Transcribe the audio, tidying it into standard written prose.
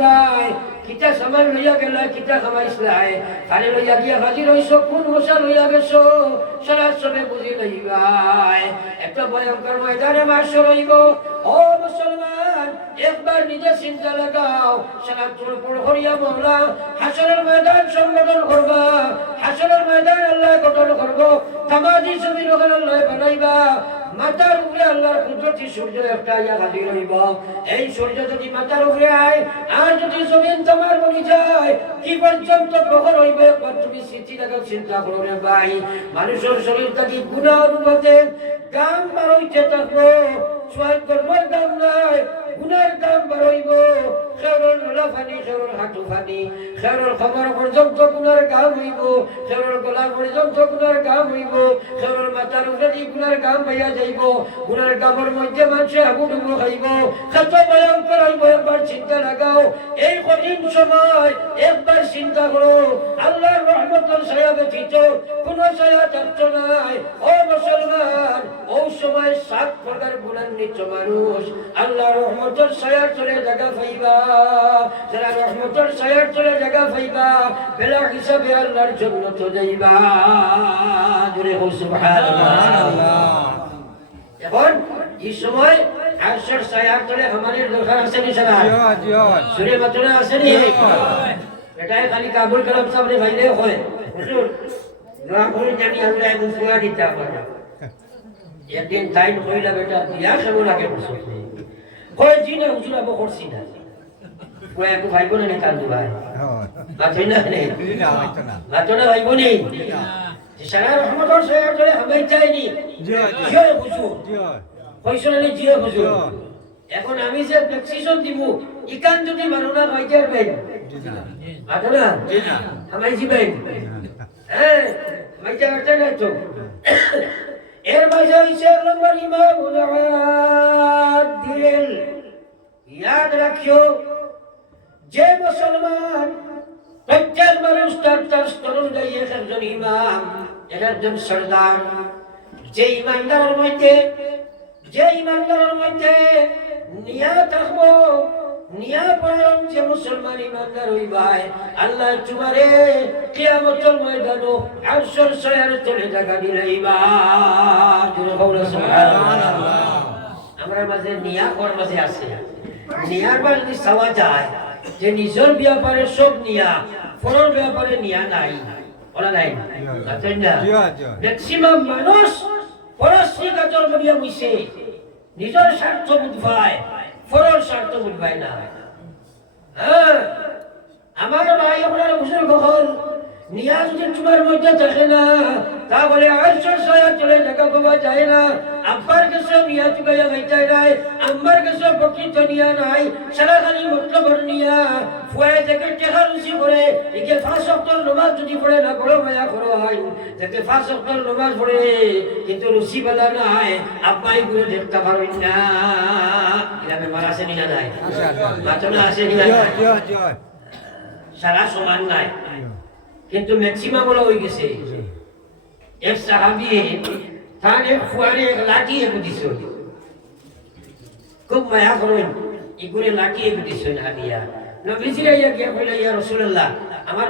ভাই কিতা সামান লইয়া গেল কিতা খামাইছলাই খালি লইয়া গিয়া হাজির হইছ কোন মশা লইয়া গেছো সারা সবে বুঝি লই ভাই একটা ভয়ঙ্কর ময়দানে মাসর হইব ও মুসলমান একবার নিজে চিন্তা লাগাও সারা চুরপুর হরিয়া মওলা হাসরের ময়দান সংগঠন করবা হাসরের ময়দান আল্লাহ গঠন করব তামাজি জমিন ওখানে আল্লাহ বানাইবা মাথার উপরে আল্লাহর কুদরতি সূর্য একটা আইয়া হাজির হইব এই সূর্য যদি মাথার উপরে আয় আর যদি জমিন তোমার বনি যায় কি পর্যন্ত প্রখর হইবে একবার তুমি স্মৃতি লাগাও চিন্তা করো রে ভাই মানুষের শরীর থেকে গুনাহ অনুভূতে গাম বার হইতে থাকবো সোয়াল করবার গাম নাই গুনার গাম বার হইব খেরুল লাফানি খেরুল হাঁটু ফানি খেরুল খাবার পর্যন্ত গুনার গাম হইব খেরুল গলা পর্যন্ত গুনার গাম হইব খেরুল মাথার উপরে গুনার গাম ভাইয়া যাইব গুনার গামের মধ্যে মানুষে হাবুডুবু খাইব কত ভয়ঙ্কর হইব একবার চিন্তা লাগাও এই কঠিন সময় একবার চিন্তা করো আল্লাহর রহমতের ছায়া ব্যতীত কোন ছায়া থাকত নাই ও মুসলমান ওই সময় 7 প্রকার গুণান্বিত মানুষ আল্লাহর রহমতের ছায়ার তলে জায়গা পাইবা যারা রহমতের ছায়ার তলে জায়গা পাইবা বেলা হিসাবে আল্লাহর জান্নাত যাইবা জোরে বল সুবহানাল্লাহ এখন এই সময় আরশের ছায়ার তলে আমাদের দরকার আছে নি সারা জি জি সূর্য মাত্রা আছে নি এটাই খালি কাবুল কালাম সাহেব রে ভাইলে হয় হুজুর দোয়া করে জানি আল্লাহ একটু সুয়া দিতে পারে একদিন টাইম কইলা বেটা ইয়া কেমন আগে বসে কই জিনে হুজুর আবু করছি না কই একটু ভাইবো না নি কান্দু ভাই আছে না নে না তো না ভাইবো নি সারা রহমতের ছায়ার তলে আমি চাইনি জি জি হুজুর জি কইছো না জি হুজুর এখন আমি যে প্রেসক্রিপশন দিব ইকান যদি মাননা ভাইজার ভাই জি না আতো না জি না আমি জি ভাই হ্যাঁ ভাইজার আতে না তো এর ভাষা হইছে নম্বর ইমামুল আদিল ইয়াদ রাখিও যে মুসলমান প্রত্যেক মানুষ তার স্তর অনুযায়ী একজন ইমাম একজন সরদার যে ইমানদারের মধ্যে নিয়া থাকবো নিয়া পড়াম যে মুসলমান ইমানদার হইবাই আল্লাহ তোমারে কিয়ামতের ময়দানে আরশের ছায়ার তলে জায়গা দিলাইবা সুবহানাল্লাহ আমরা মাঝে নিয়া কর মাঝে আছে নিয়ার বার যদি চাওয়া যায় যে নিজের ব্যাপারে সব নিয়া পরের ব্যাপারে নিয়া নাই বলা নাই আছেন না ম্যাক্সিমাম মানুষ পরশ্রী কাজর করিয়া বসে নিজের স্বার্থ বুঝবায় পরের স্বার্থ বুঝবায় না হ্যাঁ আমার ভাই আপনার হুজুর কখন নিয়া যদি তোমার মধ্যে থাকে না তা বলে আরশের ছায়া চলে জায়গা পাওয়া যায় না আব্বার কাছে নিয়া চুকাইয়া খাইতে নাই আম্মার কাছে প্রকৃত নিয়া নাই সারা খালি মতলবর নিয়া ফুয়ায় থেকে টেকা রুচি করে একে 5 ওয়াক্তের নামাজ যদি পড়ে না বড় মায়া করো হয় যাতে 5 ওয়াক্তের নামাজ পড়ে কিন্তু রুচি বালা নাই আব্বাই গুলো দেখতে পারেন না গ্রামে মারা আসেনি না নাই মাতনা আসেনি না সারা সমান নাই কিন্তু ম্যাক্সিমাম হলো হয়ে গেছে এক সাহাবী তার এক ফুয়ারে এক লাঠি এনে দিছিল খুব মায়া করেন ইগুরে লাঠি এনে দিছিল হাদিয়া নবীজি আইয়া গিয়া কইলা ইয়া রাসূলুল্লাহ আমার